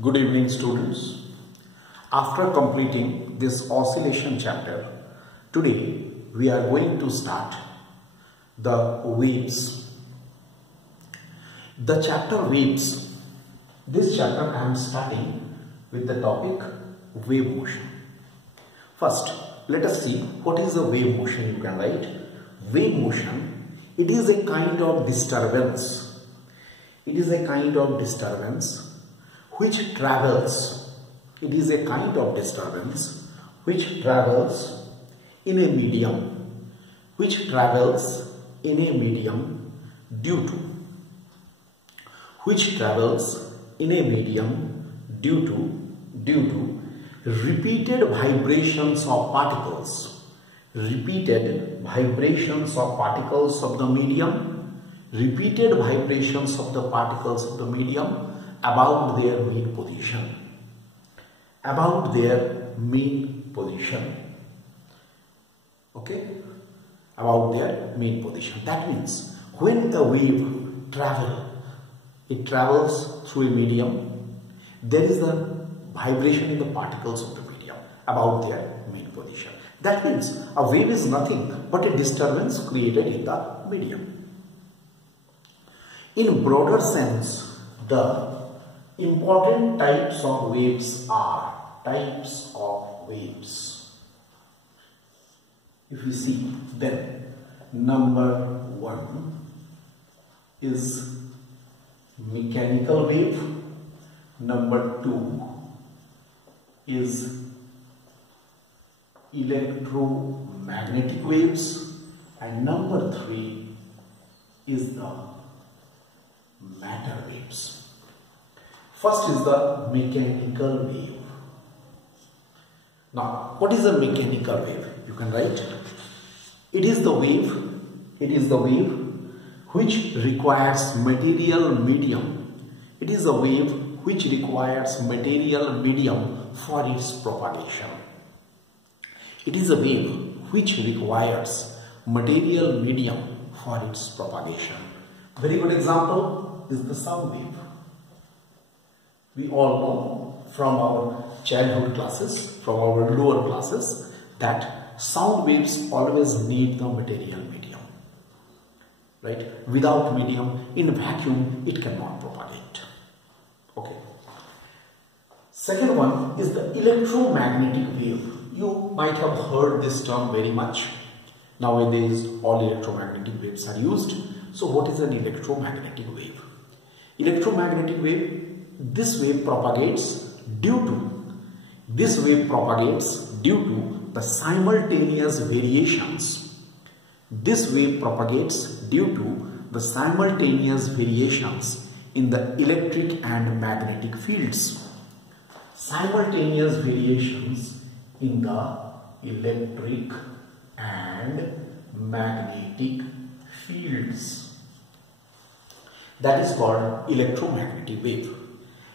Good evening, students. After completing this oscillation chapter, today we are going to start the waves. The chapter waves. This chapter I am starting with the topic wave motion. First, let us see what is the wave motion. You can write wave motion. It is a kind of disturbance. It is a kind of disturbance which travels. It is a kind of disturbance which travels in a medium. Which travels in a medium due to. Which travels in a medium due to repeated vibrations of particles. Repeated vibrations of particles of the medium. Repeated vibrations of the particles of the medium about their mean position. About their mean position. Okay? About their mean position. That means when a wave travels, it travels through a medium, there is a vibration in the particles of the medium about their mean position. That means a wave is nothing but a disturbance created in the medium. In broader sense, the important types of waves are types of waves. If you see, then number 1 is mechanical wave, number 2 is electromagnetic waves, and number 3 is the matter waves. First is the mechanical wave. Now, what is a mechanical wave? You can write. It is the wave which requires material medium. It is a wave which requires material medium for its propagation. It is a wave which requires material medium for its propagation. Very good example is the sound wave. We all know from our childhood classes, from our lower classes, that sound waves always need the material medium. Right? Without medium, in vacuum, it cannot propagate. Okay. Second one is the electromagnetic wave. You might have heard this term very much. Nowadays, all electromagnetic waves are used. So, what is an electromagnetic wave? Electromagnetic wave, this wave propagates due to the simultaneous variations. This wave propagates due to the simultaneous variations in the electric and magnetic fields. Simultaneous variations in the electric and magnetic fields. That is called electromagnetic wave.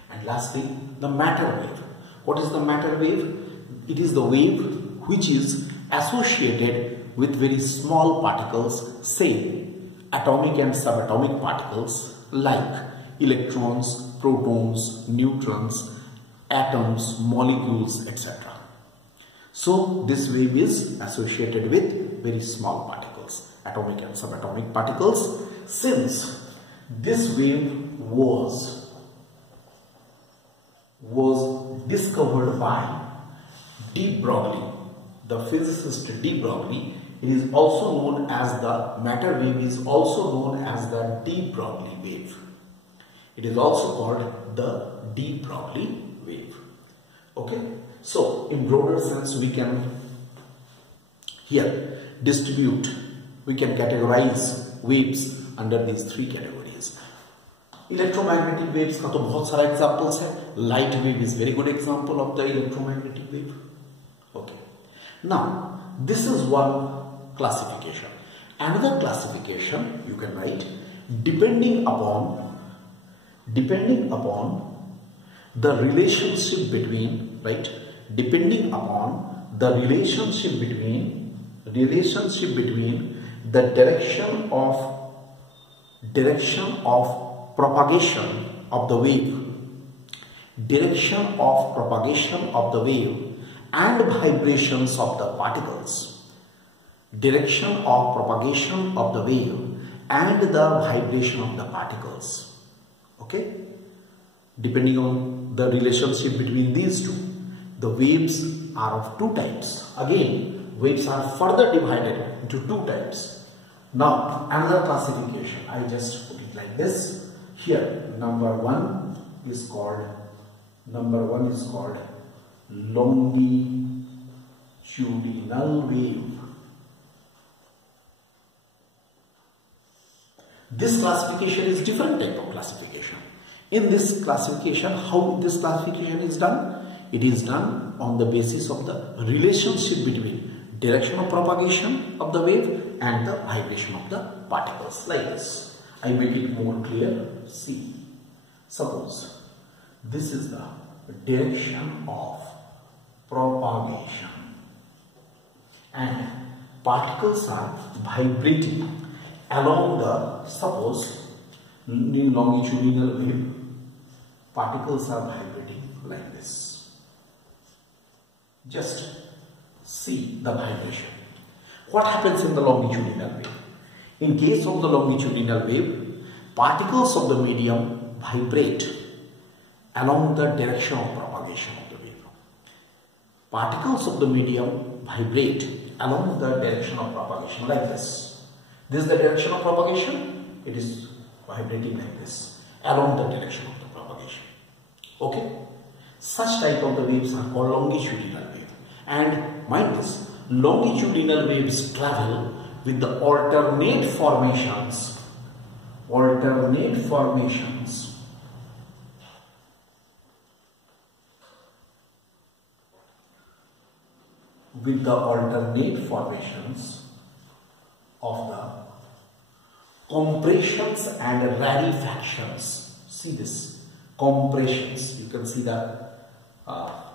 And lastly, the matter wave. What is the matter wave? It is the wave which is associated with very small particles, say atomic and subatomic particles like electrons, protons, neutrons, atoms, molecules, etc. So this wave is associated with very small particles, atomic and subatomic particles. Since this wave was discovered by de Broglie, the physicist de Broglie. It is also known as the matter wave, is also known as the de Broglie wave. It is also called the de Broglie wave. Okay, so in broader sense, we can here distribute, we can categorize waves under these three categories. Electromagnetic waves का तो बहुत सारा examples है. Light wave is very good example of the electromagnetic wave. Okay. Now, this is one classification. Another classification you can write depending upon the relationship between, right? Depending upon the relationship between the direction of propagation of the wave, direction of propagation of the wave and vibrations of the particles. Direction of propagation of the wave and the vibration of the particles. Okay? Depending on the relationship between these two, the waves are of two types. Again, waves are further divided into two types. Now, another classification, I just put it like this. Here, number one is called longitudinal wave. This classification is different type of classification. In this classification, how this classification is done? It is done on the basis of the relationship between direction of propagation of the wave and the vibration of the particles, like this. I make it more clear. See, suppose this is the direction of propagation and particles are vibrating along the, suppose in longitudinal wave, particles are vibrating like this. Just see the vibration. What happens in the longitudinal wave? In case of the longitudinal wave, particles of the medium vibrate along the direction of propagation of the wave. Particles of the medium vibrate along the direction of propagation like this. This is the direction of propagation. It is vibrating like this along the direction of the propagation. Okay? Such type of the waves are called longitudinal wave. And mind this, longitudinal waves travel with the alternate formations with the alternate formations of the compressions and rarefactions. See this, compressions, you can see the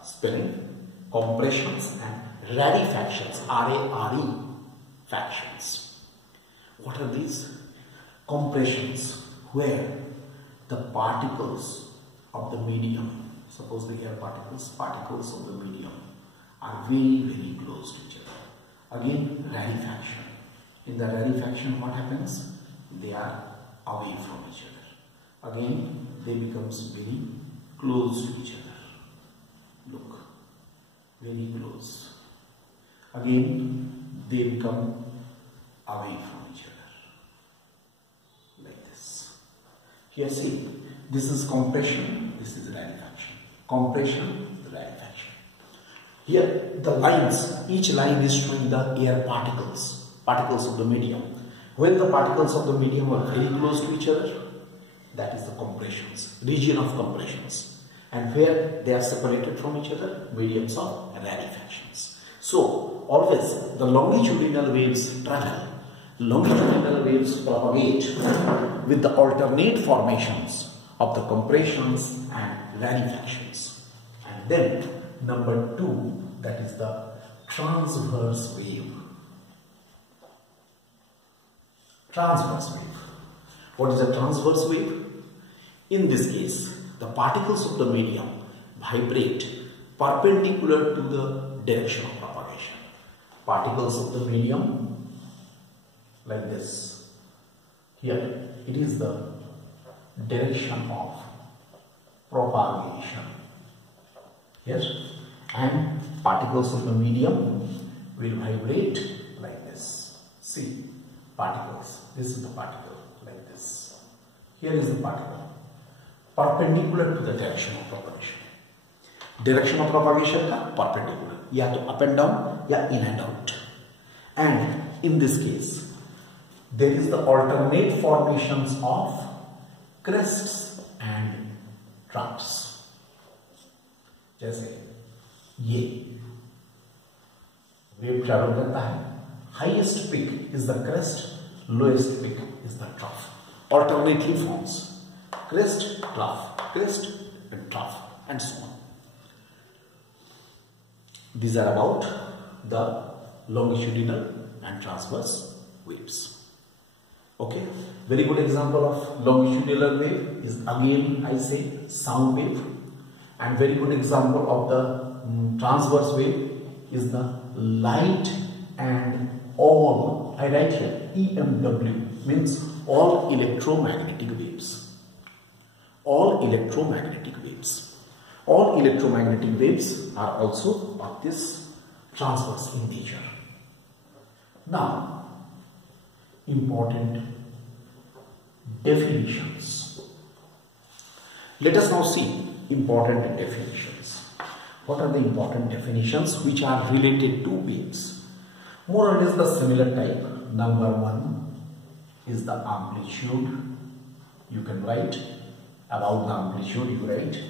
spelling, compressions and rarefactions, R-A-R-E factions. What are these? Compressions, where the particles of the medium, suppose the air particles of the medium are very, very close to each other. Again, rarefaction. In the rarefaction, what happens? They are away from each other. Again, they become very close to each other. Look, very close. Again, they become away from each other. Like this. Here, see, this is compression, this is rarefaction. Compression, rarefaction. Here, the lines, each line is showing the air particles of the medium. When the particles of the medium are very close to each other, that is the compressions, region of compressions. And where they are separated from each other, mediums of rarefactions. So, always the longitudinal waves travel, longitudinal waves propagate with the alternate formations of the compressions and rarefactions. And then, number 2, that is the transverse wave. Transverse wave. What is a transverse wave? In this case, the particles of the medium vibrate perpendicular to the direction of propagation. Particles of the medium, like this. Here, it is the direction of propagation. Yes? And particles of the medium will vibrate like this. See, particles. This is the particle, like this. Here is the particle, perpendicular to the direction of propagation. Direction of propagation का perpendicular, या तो up and down या in and out. And in this case, there is the alternate formations of crests and troughs. जैसे ये wave travel करता है. Highest peak is the crest, lowest peak is the trough. Alternately forms crest, trough, and so on. These are about the longitudinal and transverse waves. Okay, very good example of longitudinal wave is, again I say, sound wave, And very good example of the transverse wave is the light and all, I write here EMW, means all electromagnetic waves. All electromagnetic waves. All electromagnetic waves are also of this transverse in nature. Now, important definitions. Let us now see important definitions. What are the important definitions which are related to waves? More or less the similar type. Number one is the amplitude. You can write about the amplitude, you write.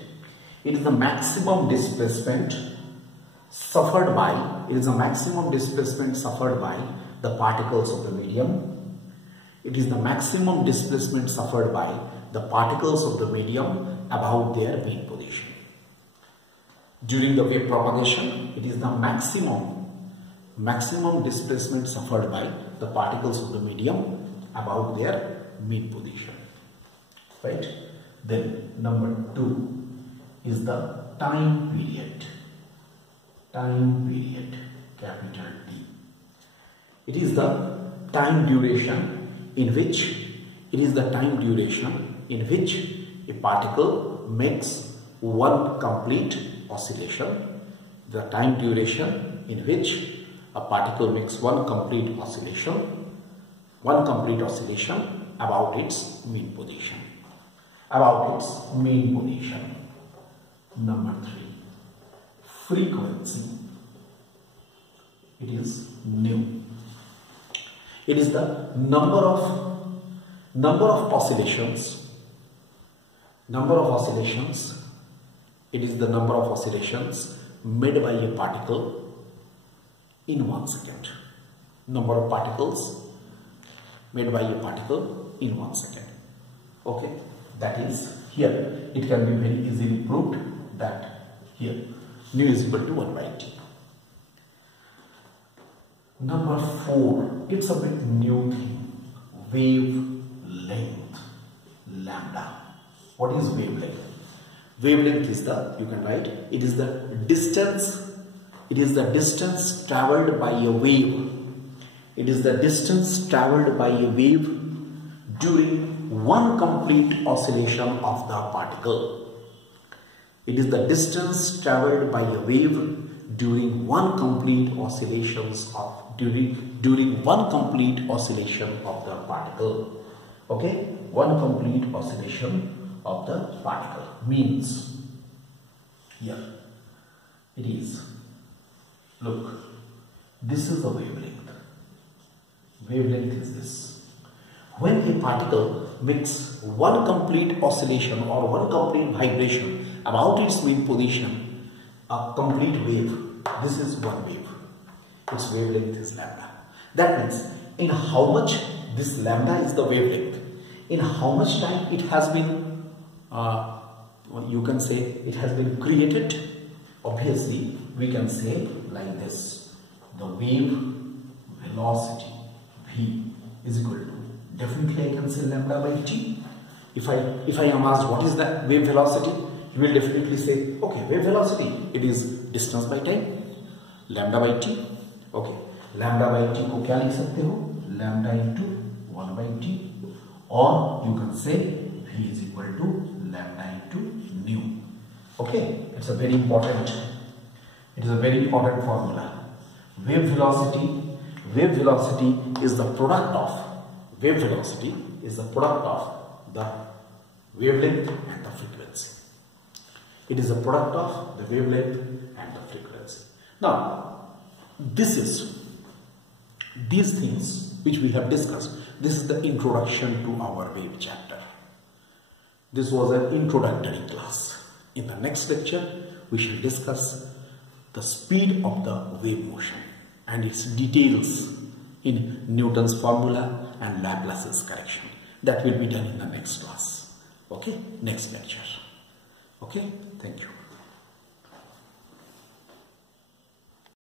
It is the maximum displacement suffered by, the particles of the medium. It is the maximum displacement suffered by the particles of the medium about their mean position. During the wave propagation, it is the maximum displacement suffered by the particles of the medium about their mean position. Right? Then number two is the time period. Time period, capital T. It is the time duration in which a particle makes one complete oscillation. The time duration in which a particle makes one complete oscillation about its mean position. Number three, frequency. It is nu. It is the number of oscillations. It is the number of oscillations made by a particle in 1 second. Number of particles made by a particle in 1 second. Okay, that is here. It can be very easily proved that here nu is equal to 1 by T. Number four, it's a bit new thing. Wavelength, lambda. What is wavelength? Wavelength is the, you can write, it is the distance traveled by a wave. It is the distance traveled by a wave during one complete oscillation of the particle. It is the distance traveled by a wave during one complete oscillation of the particle. Okay, one complete oscillation of the particle means here it is. Look, this is the wavelength. Wavelength is this. When a particle makes one complete oscillation or one complete vibration about its mean position, a complete wave, this is one wave. Its wavelength is lambda. That means in how much this lambda is the wavelength, in how much time it has been, you can say it has been created. Obviously, we can say like this: the wave velocity v is equal to, definitely I can say lambda by t. If I am asked what is the wave velocity, you will definitely say, okay, wave velocity, it is distance by time, lambda by t. Okay, lambda by t को क्या लिख सकते हो? Lambda into 1 by t, or you can say v is equal to lambda into nu. Okay, it's a very important formula. Wave velocity is the product of the wavelength and the frequency. It is a product of the wavelength and the frequency. Now, these things which we have discussed, this is the introduction to our wave chapter. This was an introductory class. In the next lecture, we shall discuss the speed of the wave motion and its details in Newton's formula and Laplace's correction. That will be done in the next class. Okay, next lecture. Okay, thank you.